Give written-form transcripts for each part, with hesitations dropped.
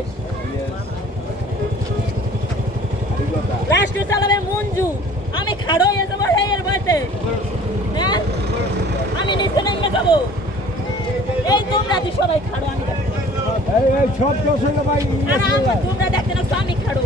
দেশ রাষ্ট্র চালাবে মঞ্জু আমি খাড়ো হয়ে যাবো এর বয়সে হ্যাঁ আমি নিচে নেমে যাবো এই তোমরা তো সবাই খাড়ো আমি সব দোষ হলো ভাই তোমরা দেখতে না আমি খাড়ো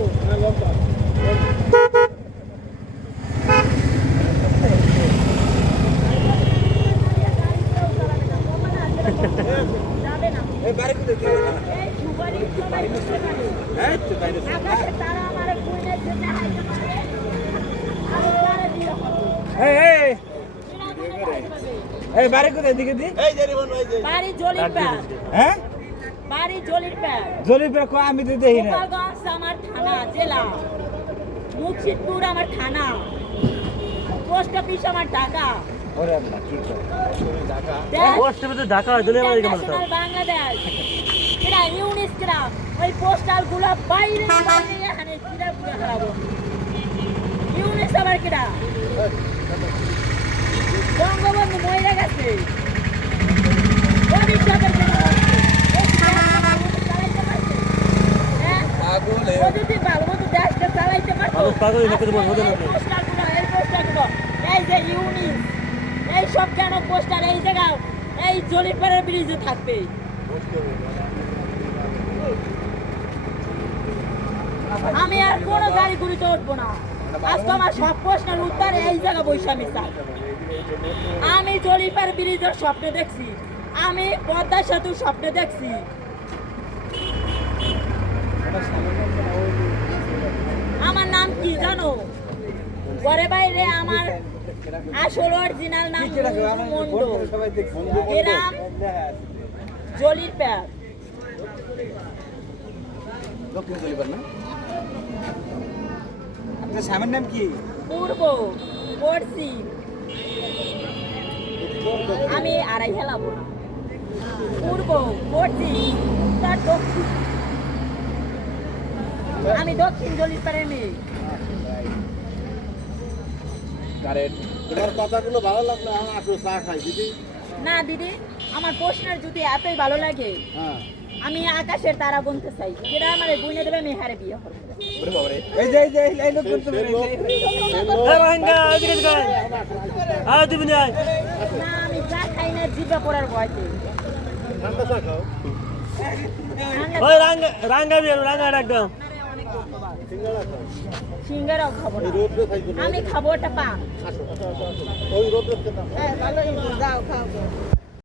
যাবে না এই বাড়ি কোথায় দিও না এই সুপারি সবাই বুঝতে পারে হ্যাঁ তো বাইরে আকাশে তারা আমার কুইনের জন্য হাইতে পারে আর তারা দিয়ে এই এই বাড়ি কোথায় দিকে দি এই যে রিবন ওই যে বাড়ি জলির প্যাক হ্যাঁ বাড়ি জলির প্যাক জলিপে কো আমি তো দেখি না গোপালগঞ্জ আমার থানা জেলা মুর্শিদপুর আমার থানা পোস্ট অফিস আমার ঢাকা ওরে আল্লাহ কি করে ঢাকা পোস্ট অফিসে ঢাকা জলিয়া বাড়ি কেমন তো বাংলাদেশ এটা ইউনিস গ্রাম ওই পোস্টাল গুলো বাইরে বাইরে এখানে সিরা পুরো খারাপ ইউনিস আবার কিরা বঙ্গবন্ধু মরে গেছে ভবিষ্যতের জন্য যদি ভালো মতো দেশকে চালাইতে পারতো মানুষ পাগল হয়ে গেছে বলবো না এই পোস্টারগুলো এই যে ইউনিস এই সব কেন পোস্টার এই জায়গায় এই জলিপাড়ার ব্রিজে থাকবে আমি আর কোনো গাড়ি গুড়িতে উঠবো না আজকে আমার সব প্রশ্নের উত্তর এই জায়গা বসে আমি চাই আমি জলিপাড় ব্রিজের স্বপ্নে দেখছি আমি পদ্মা সেতুর স্বপ্নে দেখছি আমার নাম কি জানো ঘরে বাইরে আমার আসল অরিজিনাল নাম মন্ডল গ্রাম জলির প্যাক দক্ষিণ জলিপার না আপনার স্বামীর নাম কি পূর্ব পশ্চিম আমি আড়াই হেলাবো না পূর্ব পশ্চিম তার দক্ষিণ আমি দক্ষিণ জলিপাড়ের মেয়ে তোমার কথাগুলো ভালো লাগলো আমার আসলে চা খাই দিদি না দিদি আমার প্রশ্নের যদি এতই ভালো লাগে হ্যাঁ আমি আকাশের তারা গুনতে চাই যেটা আমার বুনে দেবে মেহারে বিয়ে হবে এই লোক করতে পারে এ রোহিঙ্গা এদিকে যাই তুমি নাই না আমি চা খাই না জিভে পড়ার ভয়তে ঠান্ডা চা খাও ওই রাঙ্গা বিয়ে রাঙ্গা ডাক দাও সিঙ্গাড়া খাও সিঙ্গারাও খাবো না রোদ্রে খাইছো আমি খাবো ওটা পান ওই রোদ্রে খেতাম ভালো যাও খাও